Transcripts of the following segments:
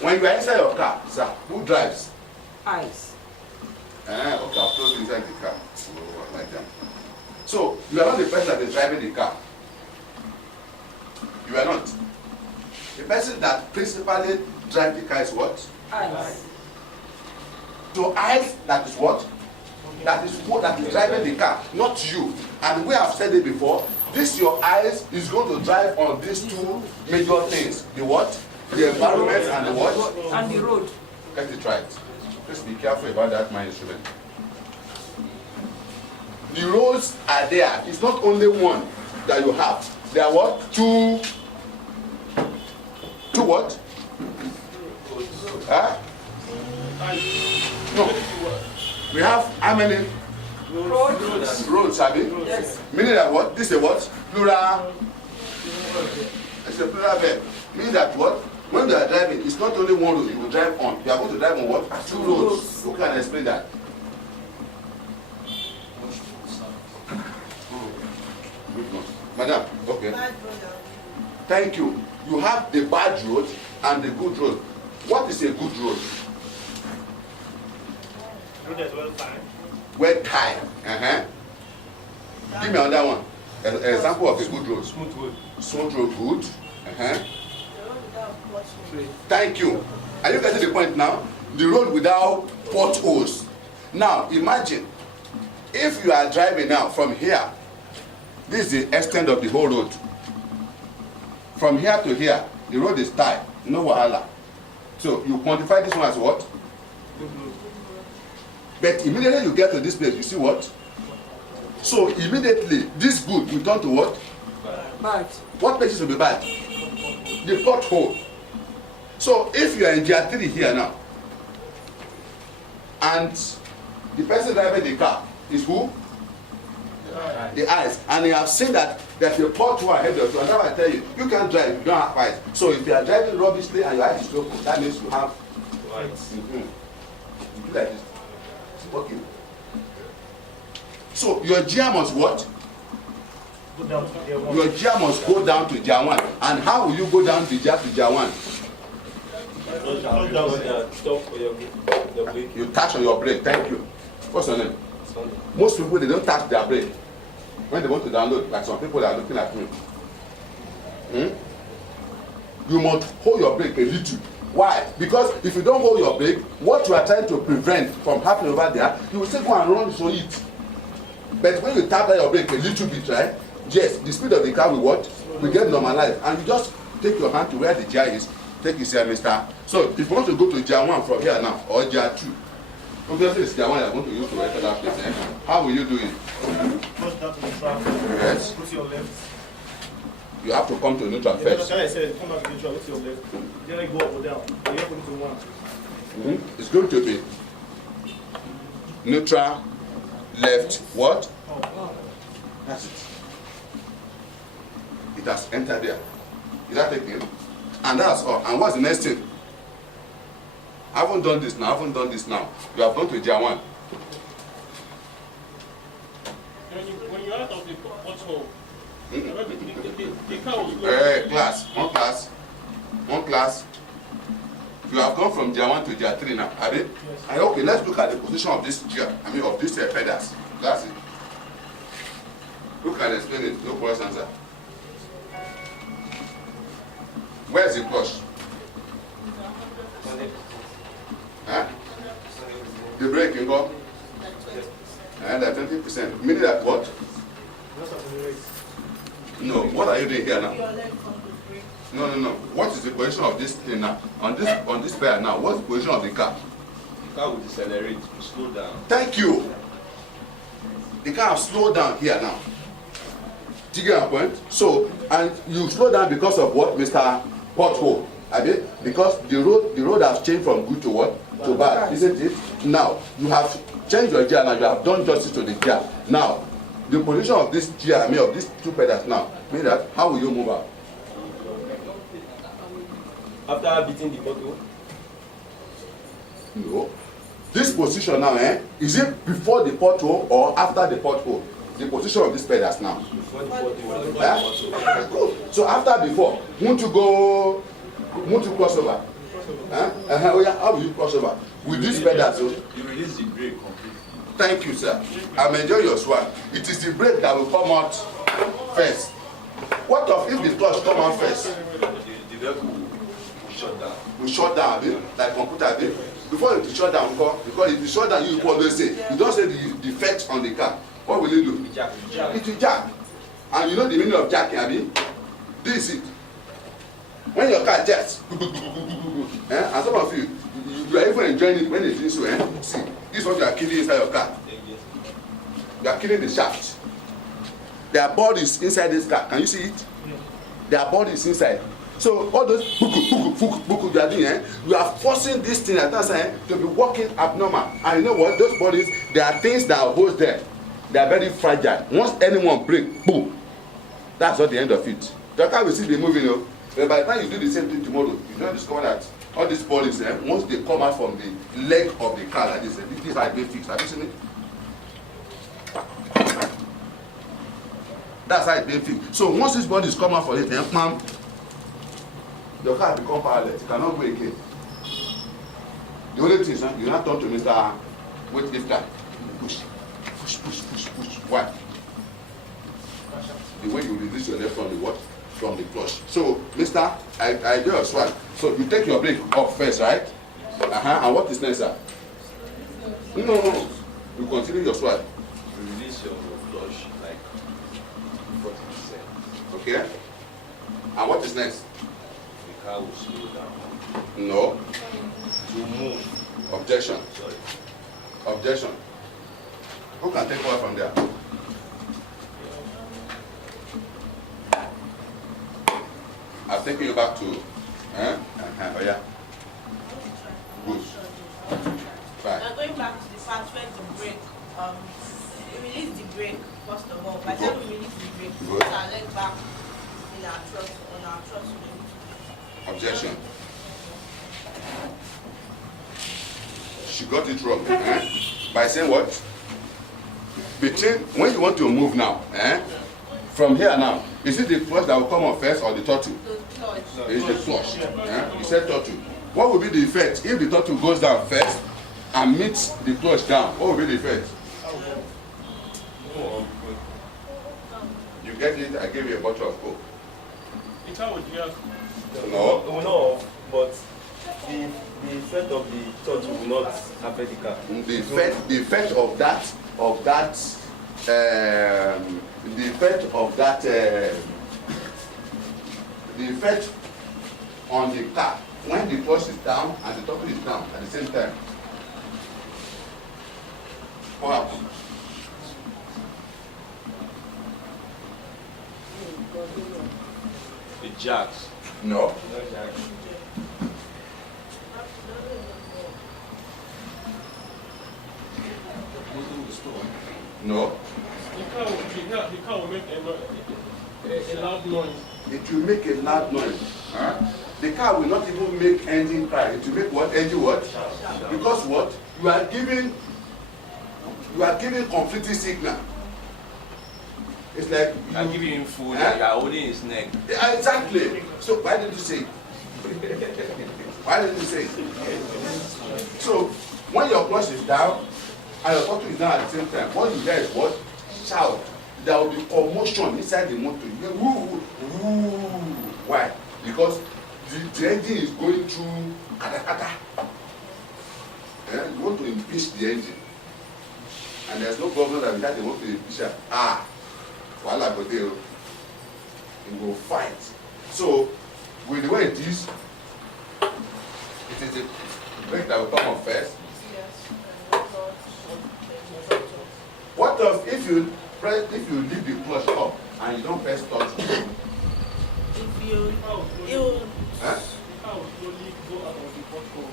When you are inside your car, sir, who drives? Eyes. Okay, I've told you inside the car. Oh, I like that. So, you are not the person that is driving the car. You are not. The person that principally drives the car is what? Eyes. So, eyes, that is what? That is driving the car, not you. And we have said it before, this your eyes is going to drive on these two major things. The what? The environment and the what? And the road. Get it right. Please be careful about that, my instrument. The roads are there. It's not only one that you have. There are what? Two what? Huh? No. We have how many? Roads, Abi? Yes. Meaning that what? This is what? Plural. It's a plural verb. Meaning that what? When you are driving, it's not only one road you will drive on. You are going to drive on what? Two roads. Who can explain that? Madam, okay. Thank you. You have the bad road and the good road. What is a good road? Road that's well timed. Well timed. Give me another one. An example of a good road. Smooth road. Smooth road, good. Thank you. Are you getting the point now? The road without potholes. Now, imagine if you are driving now from here. This is the extent of the whole road. From here to here, the road is tight. No wahala. So you quantify this one as what? But immediately you get to this place, you see what? So immediately, this good will turn to what? Bad. What places will be bad? The pothole. So if you are in Gear 3 here now, and the person driving the car is who? The eyes. And you have seen that there's a pothole ahead of you. And now I tell you, you can't drive, you don't have eyes. So if you are driving rubbishly and your eyes is open, that means you have eyes. You do like this. Okay. So your gear must what? Go down to gear 1. Your gear must go down to gear 1. And how will you go down the gear to gear 1? You touch on your brake. Thank you. What's your name? Most people, they don't touch their brake when they want to download. Like some people that are looking at me. You must hold your brake a little. Why? Because if you don't hold your brake, what you are trying to prevent from happening over there, you will still go and run so it. But when you tap your brake a little bit, right? Yes, the speed of the car will what? Will get normalized. And you just take your hand to where the gear is. Take it here, mister. So if you want to go to gear 1 from here now, or gear 2, obviously it's gear 1 you're going to use to enter that place. Eh? How will you do it? Push down to the track. Yes. Put your left. You have to come to neutral Yeah, first. I said, come back to the track. What's your left? Then I go up or down. You have to put it to 1. It's going to be neutral, left, what? That's it. It has entered there. Is that taken? And that's all. And what's the next thing? I haven't done this now. You have gone to gear 1. When you're out of the pothole, the car was going. One class. You have gone from gear 1 to gear 3 now, have you? Yes. And okay, let's look at the position of this gear. Of these pedals. That's it. Who can explain it? No cross answer. Where's the clutch? Huh? The brake can go? And at 20%. Meaning that what? No. What are you doing here now? No. What is the position of this thing now? On this pedal now, what's the position of the car? The car will decelerate, will slow down. Thank you. The car has slowed down here now. Do you get my point? So, and you slow down because of what, Mr. Pothole? Because the road has changed from good to what? To bad, isn't it? Now, you have changed your gear now, you have done justice to the gear. Now, the position of this gear, of these two pedals now, mean that, how will you move out? After beating the pothole? No. This position now, is it before the pothole or after the pothole? The position of these pedals now. Before the pothole. So after before, won't you cross over? Oh yeah, how will you cross over? With this pedal, so. You release the brake completely. Thank you, sir. I'm enjoying your swag. It is the brake that will come out first. What of if the clutch come out first? The vehicle will shut down. We shut down a bit, like computer a bit. Before it shut down, because if you shut down, you always say, you don't say the defect on the car. What will it do? Jack. It will jack. And you know the meaning of jacking, abi? This is it. When your car jacks, and some of you are even enjoying it when they do so. See, this is what you are killing inside your car. You are killing the shaft. Their body is inside this car. Can you see it? Their body is inside. So all those buku you are doing, you are forcing this thing at that time to be working abnormal. And you know what? Those bodies, there are things that are holes there. They are very fragile. Once anyone break, boom. That's not the end of it. Your car will still be moving, but by the time you do the same thing tomorrow, you don't discover that all these bodies, once they come out from the leg of the car like this, this is how it been fixed. Have you seen it? That's how it been fixed. So once these bodies come out for it, then your car become powerless. You cannot go again. The only thing is, you not talk to Mr. Weightlifter. Push. Why? The way you release your left from the what? From the clutch. So, Mr. I do a swag. So you take your brake off first, right? And what is next, sir? No. You continue your swag. You release your clutch like 40%. Okay. And what is next? The car will slow down. No. To move. Objection. Sorry. Objection. Who can take over from there? I'll take you back to, oh yeah. Good. Fine. Going back to the part where the brake, we release the brake first of all. By the time we release the brake, we put our leg back in our throttle, on our throttle. Objection. She got it wrong. By saying what? Between when you want to move now, from here now, is it the clutch that will come on first or the throttle? The clutch. It's the clutch. You said throttle. What will be the effect if the throttle goes down first and meets the clutch down? What will be the effect? You get it? I gave you a bottle of Coke. The car will just. No. No, but the effect of the throttle will not affect the car. The effect of that the effect on the car when the clutch is down and the throttle is down at the same time. What happens? It jacks. No. No. The car will make a loud noise. It will make a loud noise. The car will not even make engine cry. It will make what? Engine what? Because what? You are giving conflicting signal. It's like I'm giving him food, you are holding his neck. Yeah, exactly. So why did you say it? Why did you say it? So when your clutch is down and your throttle is down at the same time, what you hear is what? Shout. There will be commotion inside the motor. You hear woo, woo. Why? Because the engine is going through kata kata. You want to impeach the engine. And there's no government that because they want to impeach her. Wala go there. You go fight. So with the way it is the brake that will come on first. What if you leave the clutch up and you don't press touch? If you, The car will slowly go out of the control.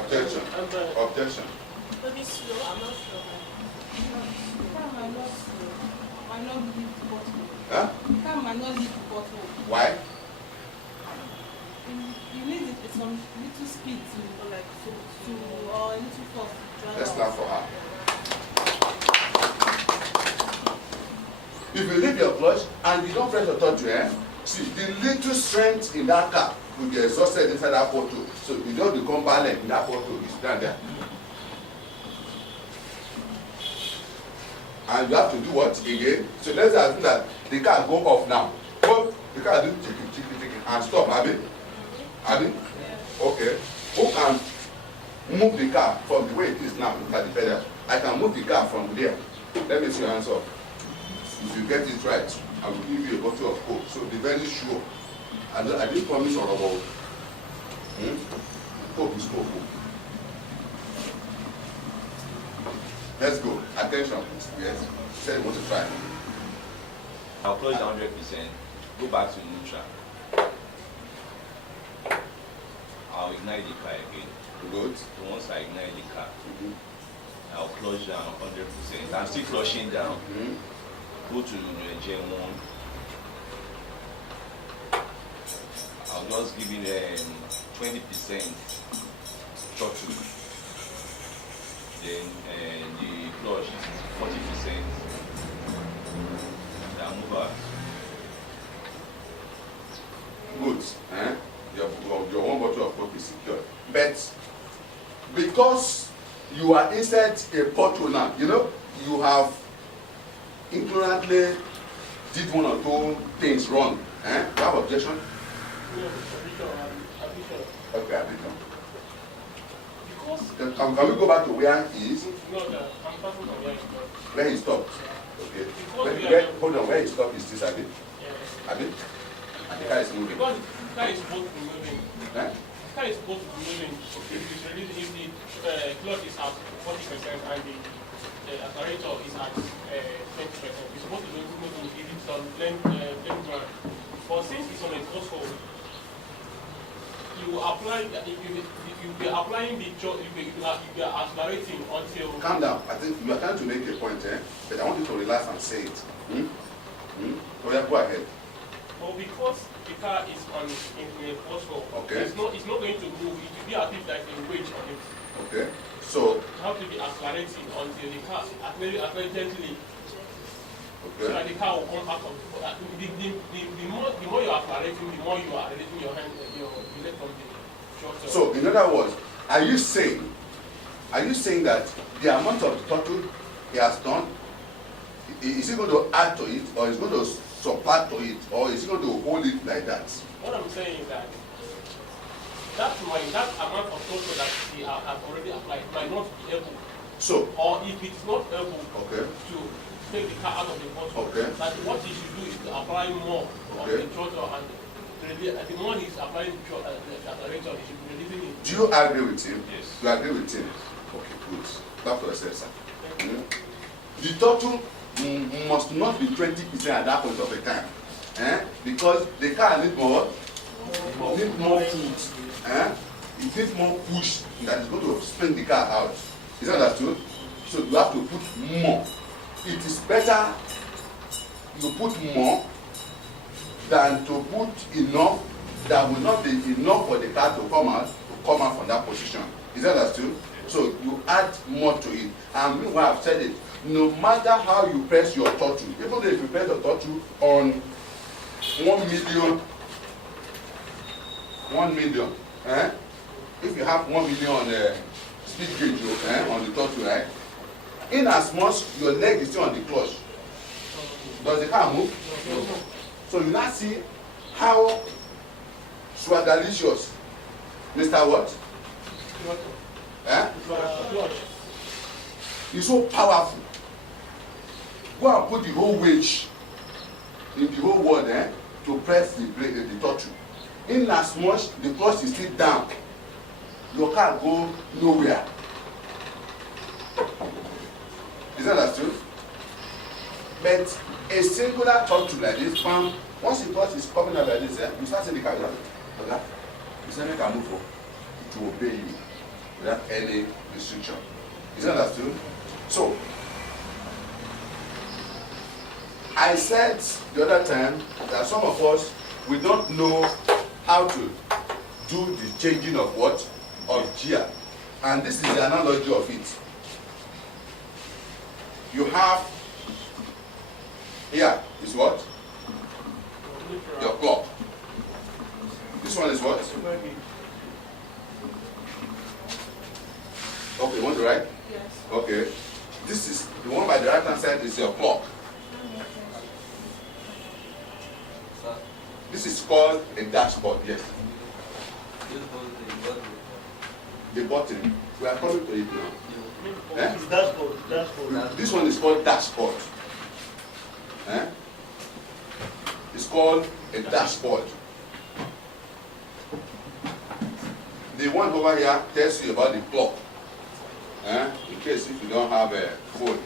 Objection. Objection. maybe slow, I'm not sure. Huh? Why? You need it with some little speed to like or a little force to drive. Let's clap for her. If you leave your clutch and you don't press your throttle, see the little strength in that car will be exhausted inside that bottle. So you don't become violent in that bottle. You stand there. And you have to do what again? So let's assume that the car go off now. But the car do tick and stop, Abi? Okay. Who can move the car from the way it is now? Look at the pedal. I can move the car from there. Let me see your hands up. If you get it right, I will give you a bottle of Coke. So be very sure. And I didn't promise all about Coke is Coke. Let's go. Attention, please. Yes. Say you want to try. I'll close down 100%. Go back to neutral. I'll ignite the car again. Good. So once I ignite the car, I'll flush down 100%. I'm still flushing down. Go to Gen 1. I'll just give it 20% throttle. Then the flush 40%. Then move out. Good. Your one bottle of Coke is secured. But because you are inside a bottle now, you know, you have ignorantly did one or two things wrong. You have objection? No, addition. Okay, addition. Because Can we go back to where he is? no, I'm starting from where it was. Where he stopped? Okay. Because Hold on, where he stopped is this, Abi? Yeah. Abi? And the car is moving. Because the car is supposed to be moving. Eh? The car is supposed to be moving. If the clutch is at 40% and the accelerator is at 20%, it's supposed to be moving if it's on plain ground. But since it's on a threshold, you apply, you be applying the you are accelerating until. Calm down. I think you are trying to make a point, but I want you to relax and say it. Oh yeah, go ahead. But because the car is in a threshold, Okay. it's not going to move. It will be as if there's a weight on it. Okay. So, You have to be accelerating until the car accelerates gently. So that okay. the car will come out of the more you are accelerating, the more you are releasing your hand, your leg from the throttle. So, in other words, are you saying that the amount of throttle he has done, is he going to add to it, or is he going to subtract to it, or is he going to hold it like that? What I'm saying is that that amount of throttle that he has already applied might not be able. So, Or if it's not able okay. to take the car out of the throttle, Okay. that what he should do is to apply more of Okay. the throttle and the more he's applying the accelerator, he should be releasing it. Do you agree with him? Yes. You agree with him? Okay, good. Back to yourself, sir. The throttle must not be 20% at that point of the time. Because the car needs more. Need more food. It needs more push that is going to spin the car out. Is that understood? So you have to put more. It is better you put more than to put enough that will not be enough for the car to come out from that position. Is that understood? So you add more to it. And meanwhile, I've said it, no matter how you press your throttle, even though if you press your throttle on 1 million, if you have 1 million speed gauge on the throttle, right? In as much your leg is still on the clutch, does the car move? No. So you now see how swagalicious Mr. What? He's so powerful. Go and put the whole weight in the whole world to press the brake, the throttle. In as much the clutch is still down, your car go nowhere. Is that understood? But a singular throttle like this, once the clutch is coming out like this, you start seeing the car. You say make a move for to obey you without any restriction. Is that understood? So, I said the other time that some of us, we don't know how to do the changing of what? Of gear. And this is the analogy of it. You have, here is what? Your clock. This one is what? Okay, you want to write? Yes. Okay. This is the one by the right hand side is your clock. This is called a dashboard, yes. The button. We are coming to it now. Eh? It's dashboard. This one is called dashboard. Eh? It's called a dashboard. The one over here tells you about the clock. Eh? In case if you don't have a phone.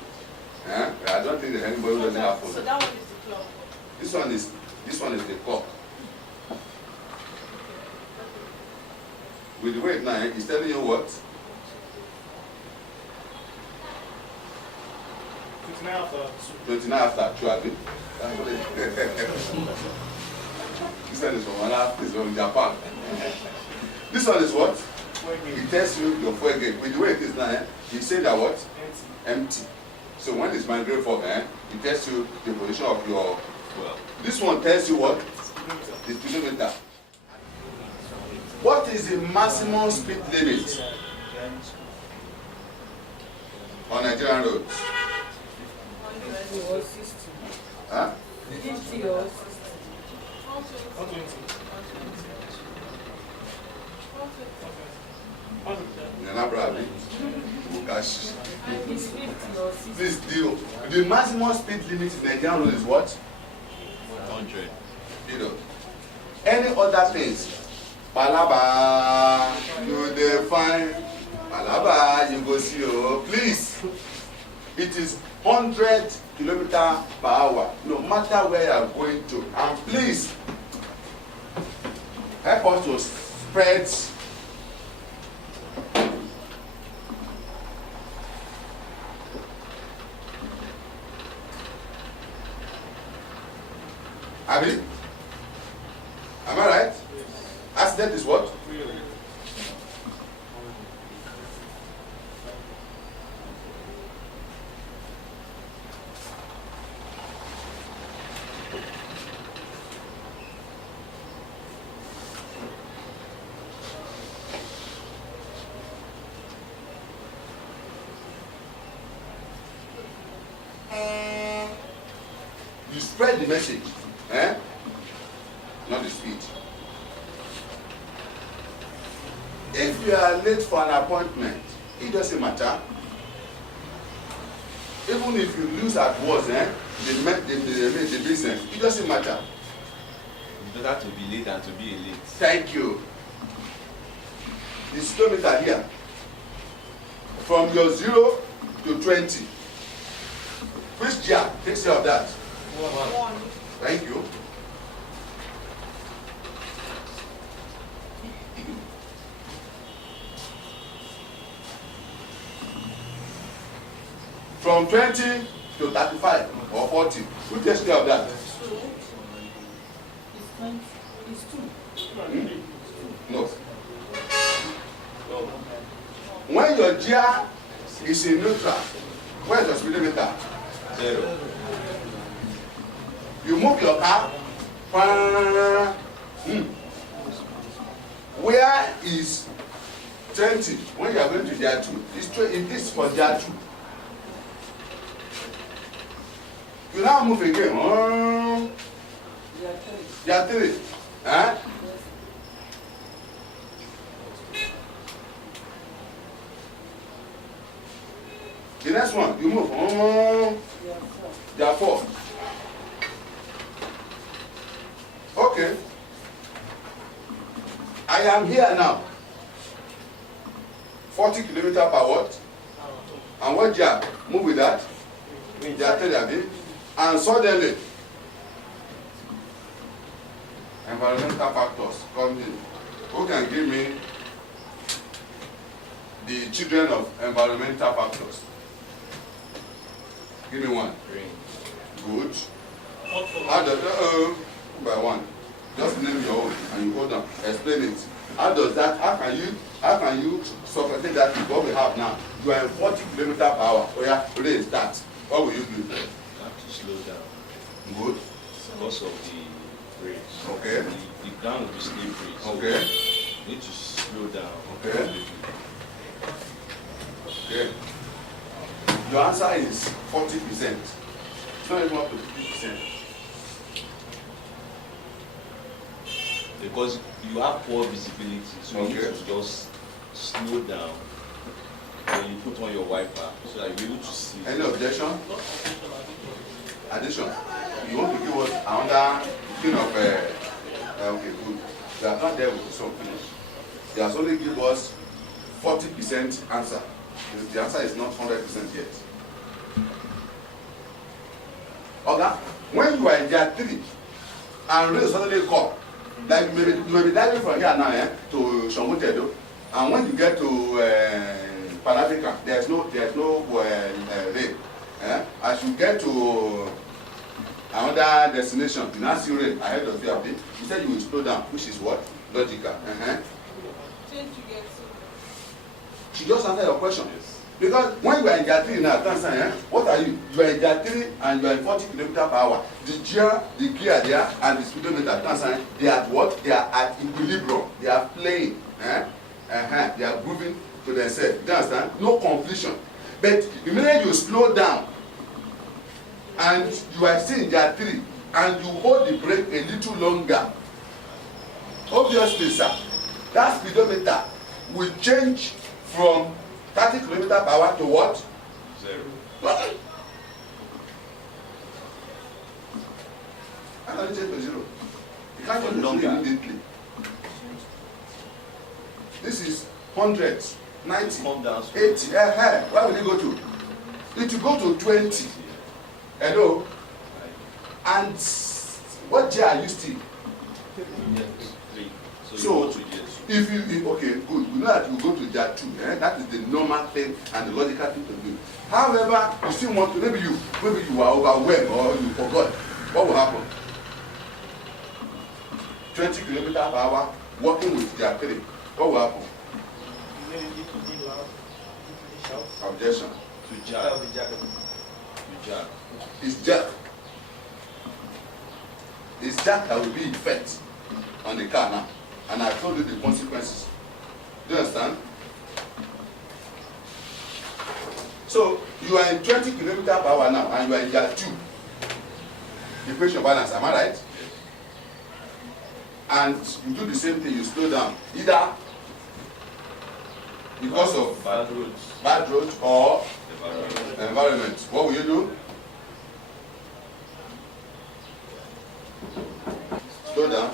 Eh? I don't think that anybody doesn't have phone. So that one is the clock. This one is the clock. With the weight now, it's telling you what? 29 after 2. 29 after 2, I think. That's what this one is from another place, from Japan. This one is what? It tells you your fuel gauge. With the way it is now, you say that what? Empty. So when it's migrated for it tells you the position of your fuel. This one tells you what? The speedometer. What is the maximum speed limit on Nigerian roads? 50 or 60. Huh? 50 or 60. 120. Nana Bravi. Gosh. It's 50 or 60. Please, the maximum speed limit in Nigerian road is what? 100. You know. Any other things? Palaba, you define. Palaba, you go see. Oh, please. It is 100 kilometers per hour, no matter where you are going to. And please, help us to spread Abi? Am I right? Accident is what? You spread the message, eh? Not the speed. If you are late for an appointment, it doesn't matter. Even if you lose at worst, the business, it doesn't matter. It's better to be late than to be late. Thank you. The speedometer here, from your 0 to 20, which gear takes care of that? 1. Thank you. From 20 to 35 or 40, who takes care of that? 2. It's 20. It's 2. No. When your gear is in neutral, where is your speedometer? 0. You move your car. Where is 20 when you are going to gear 2? It is for gear 2. You now move again. Gear 3. Huh? The next one, you move. Gear 4. Okay. I am here now. 40 kilometers per what? And what gear? Move with that. Gear 3, Abi. And suddenly, environmental factors come in. Who can give me the children of environmental factors? Give me one. Good. How does by one? Just name your own and you hold on. Explain it. How does that? How can you supplement that with what we have now? You are in 40 kilometers per hour. Oh yeah, today is that. What will you do? You have to slow down Good. because of the brakes. Okay. The the ground will be slippery. So Okay. you need to slow down. Okay. Okay. Your answer is 40%. It's not even up to 50%. Because you have poor visibility, so you need Okay. to just slow down. Then you put on your wiper so that you're able to see. Any objection? Addition. You want to give us another thing of okay, good. You have not dealt with this one finish. You have only give us 40% answer. The answer is not 100% yet. Okay? When you are in year 3 and rain suddenly come, like you may be diving from here now to Shomutedo, and when you get to Pan Africa, there's no rain. As you get to another destination, you now see rain ahead of you. You said you will slow down, which is what? Logical. Change you get so. She just answered your question. Because when you are in year 3 now, what are you? You are in year 3 and you are in 40 km/h. The gear there and the speedometer, they are at what? They are at equilibrium. They are playing. They are moving to themselves. Do you understand? No confusion. But immediately you slow down and you are still in year 3 and you hold the brake a little longer, obviously, sir, that speedometer will change from 30 km/h to what? 0. How can you change to 0? You can't change to Longer. 0 immediately. This is 100, 90, Come down. 80. Where will it go to? It will go to 20. Hello? And what gear are you still? 3. So So, you go to gear 2. If you okay, good. You know that you go to gear 2. That is the normal thing and the logical thing to do. However, you still want to, maybe you are overwhelmed or you forgot. What will happen? 20 km/h walking with gear 3. What will happen? Objection. To jab. To jab. It's jerk. It's jerk that will be effect on the car now. And I told you the consequences. Do you understand? So you are in 20 km/h now and you are in gear 2. Equation balance, am I right? Yes. And you do the same thing, you slow down. Either because of bad roads or environment. What will you do? Slow down.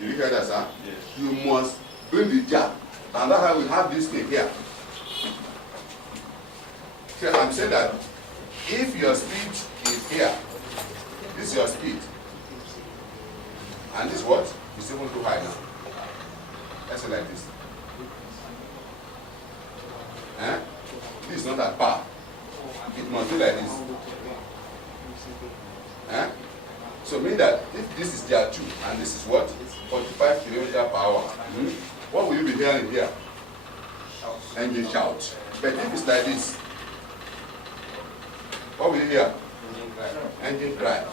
Did you hear that, sir? Yes. You must bring the jab. And that's how we have this thing here. So I'm saying that if your speed is here, this is your speed. And this what? Is even too high now. Let's say like this. This is not that power. It must be like this. So mean that if this is gear 2 and this is what? 45 km/h. What will you be hearing here? Engine shout. But if it's like this, what will you hear? Engine cry.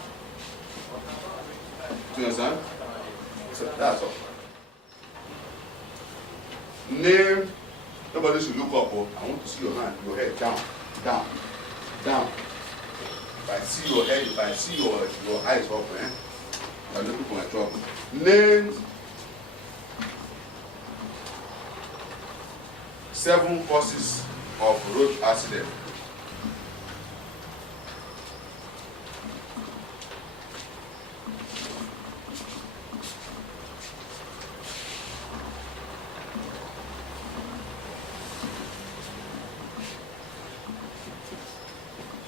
Do you understand? So that's all. Name. Nobody should look up. Oh, I want to see your hand, your head down, down, down. If I see your head, if I see your eyes up, I'm looking for my trouble. Name 7 causes of road accident.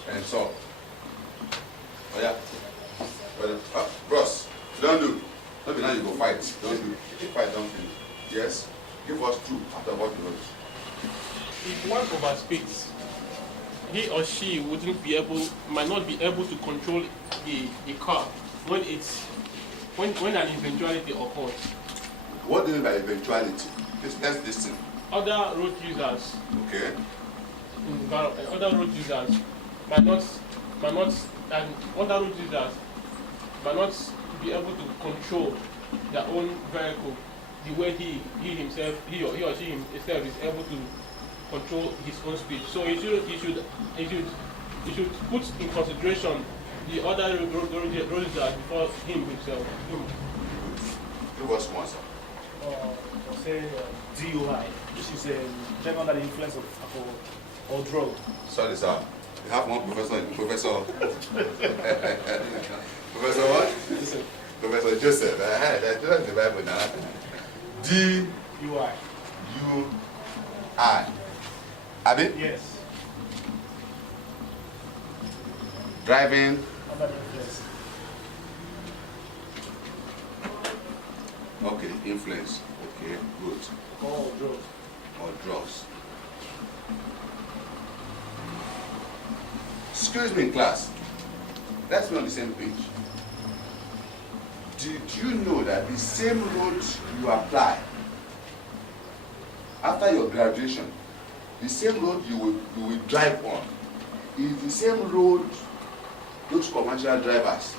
And so, oh yeah, well, bros, don't do. Maybe now you go fight. Don't do. If fight, don't finish. Yes, give us 2 after what you wrote. If one overspeeds, he or she might not be able to control the car when an eventuality occurs. What do you mean by eventuality? Let's listen. Other road users, Okay. other road users might not be able to control their own vehicle the way he or she himself is able to control his own speed. So he should put in consideration the other roads that before himself. Give us one, sir. I'll say DUI, which is driving under the influence of alcohol or drug. Sorry, sir. You have one professor. Professor what? Professor Joseph. That's the Bible now. DUI. Abi? Yes. Driving. Under the influence. Okay, influence. Okay, good. Or drugs. Or drugs. Excuse me, class. Let's be on the same page. Did you know that the same road you apply after your graduation, the same road you will drive on is the same road those commercial drivers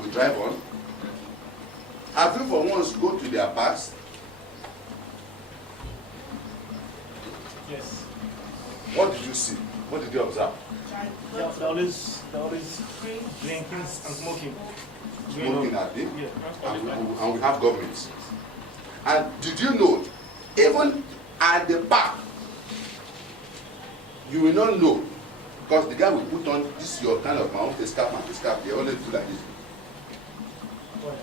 will drive on? Have you for once go to their past? Yes. What did you see? What did you observe? They're always drinking and smoking. Smoking at it? Yeah. And we have governments. And did you know, even at the back, you will not know, because the guy will put on this your kind of mount, the scarf and the scarf, they always do like this. Oh, nice.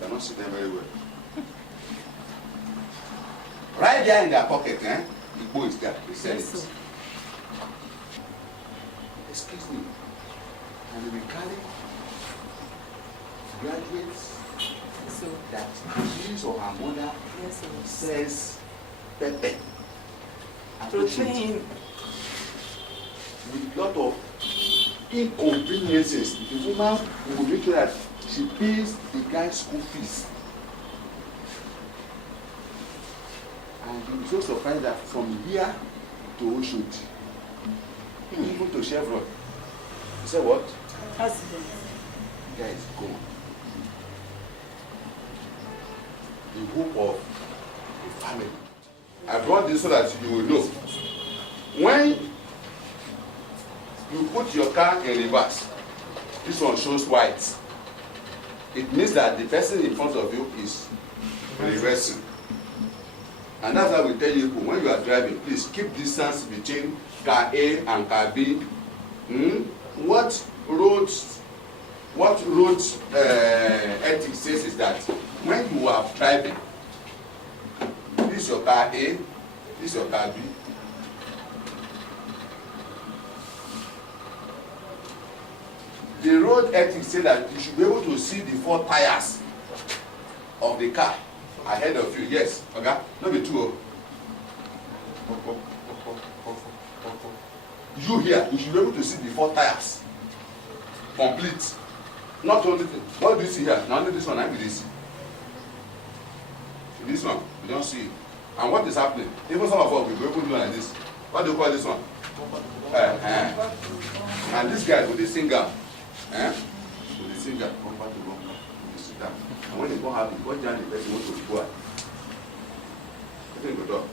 You cannot see them very well. Right there in their pocket, the boy is there, they sell it. Excuse me. And they will carry graduates so that his or her mother says pepper and protein with lot of inconveniences. The woman will make sure that she pays the guy's school fees. And he was so surprised that from here to Oshodi, even to Chevron, he said what? Accident. The guy is gone. The hope of the family. I brought this so that you will know. When you put your car in reverse, this one shows white. It means that the person in front of you is reversing. And that's why we tell you people, when you are driving, please keep distance between car A and car B. What road ethics says is that when you are driving, this is your car A, this is your car B. The road ethics say that you should be able to see the 4 tires of the car ahead of you. Yes, okay? Not be two. You here, you should be able to see the 4 tires complete. Not only what do you see here? Not only this one, I will see. This one, you don't see it. And what is happening? Even some of us will be able to do like this. What do you call this one? And this guy with the singer. With the singer, bumper to bumper, with the sit down. And when they don't have it, what John the person wants to go at? I think go up.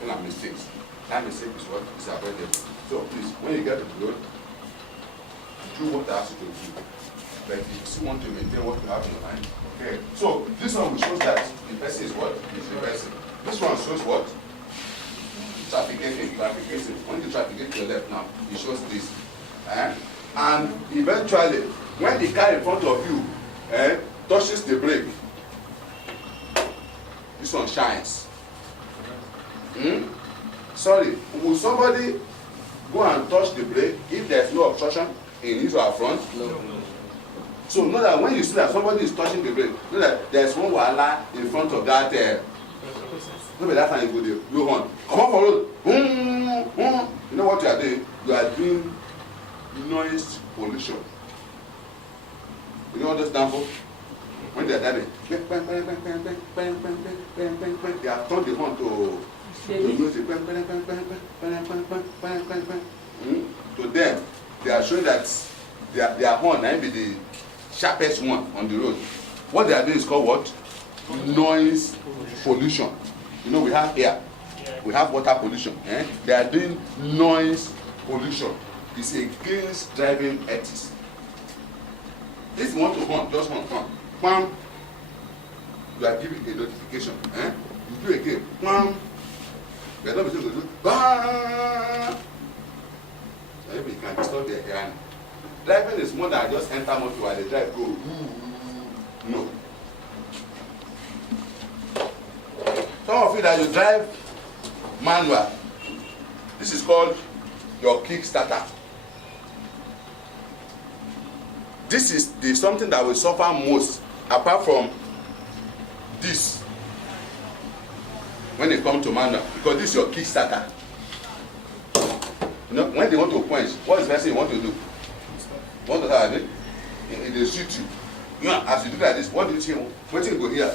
Don't have mistakes. That mistake is what is avoidable. So please, when you get to the road, do what I ask you to do. But if you still want to maintain what you have in your mind, okay. So this one shows that the person is what? Is reversing. This one shows what? Trafficating. When you trafficate to your left now, it shows this. And eventually, when the car in front of you touches the brake, this one shines. Sorry, will somebody go and touch the brake if there's no obstruction in his or her front? No. So know that when you see that somebody is touching the brake, know that there's one wahala in front of that. No, but that time you go on. Come on for road. You know what you are doing? You are doing noise pollution. You know what this stands for? When they are driving, they have turned the horn to music. To them, they are showing that their horn na be the sharpest one on the road. What they are doing is called what? Noise pollution. You know, we have air, we have water pollution. They are doing noise pollution. It's against driving ethics. If you want to horn, just horn. Bam. You are giving a notification. You do again. Bam. You are not supposed to do bam. Maybe you can disturb their hearing. Driving is more than just enter motor while they drive go. No. Some of you that you drive manual, this is called your kickstarter. This is the something that will suffer most, apart from this, when it comes to manual, because this is your kickstarter. You know, when they want to quench, what is the first thing you want to do? You want to have it? They shoot you. You know, as you do like this, what do you see? What do you go here?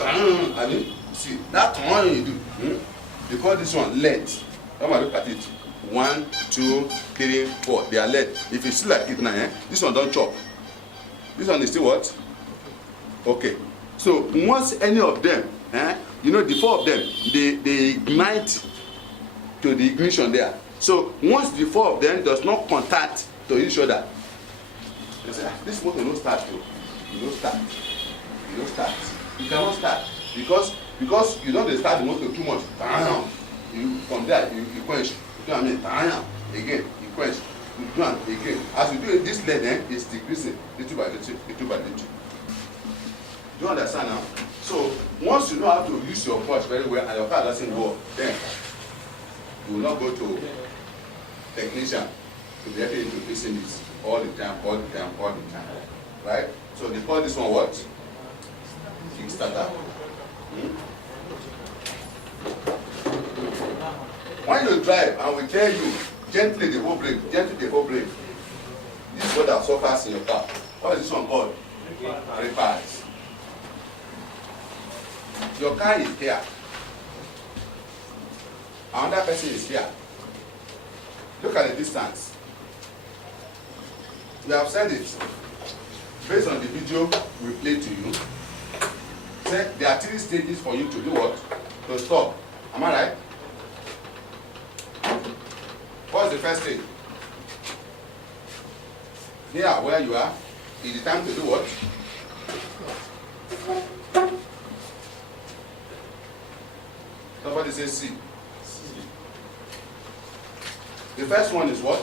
I mean, see, that turn you do. They call this one lead. Come and look at it. 1, 2, 3, 4. They are lead. If you see like it now, this one don't chop. This one is still what? Okay. So once any of them, you know, the 4 of them, they ignite to the ignition there. So once the 4 of them does not contact to each other, they say, this motor no start though. You don't start. You don't start. You cannot start because you don't start the motor too much. You from there you quench. You know what I mean? Again, you quench. You do it again. As you do it, this lead is decreasing little by little, little by little. Do you understand now? So once you know how to use your clutch very well and your car doesn't go, then you will not go to technician to be able to fixing this all the time. Right? So they call this one what? Kickstarter. When you drive and we tell you gently the whole brake, this is what that suffers in your car. What is this one called? Repairs. Your car is here. Another person is here. Look at the distance. We have said it. Based on the video we played to you, said there are 3 stages for you to do what? To stop. Am I right? What's the first stage? Here, where you are, is the time to do what? Somebody says C. The first one is what?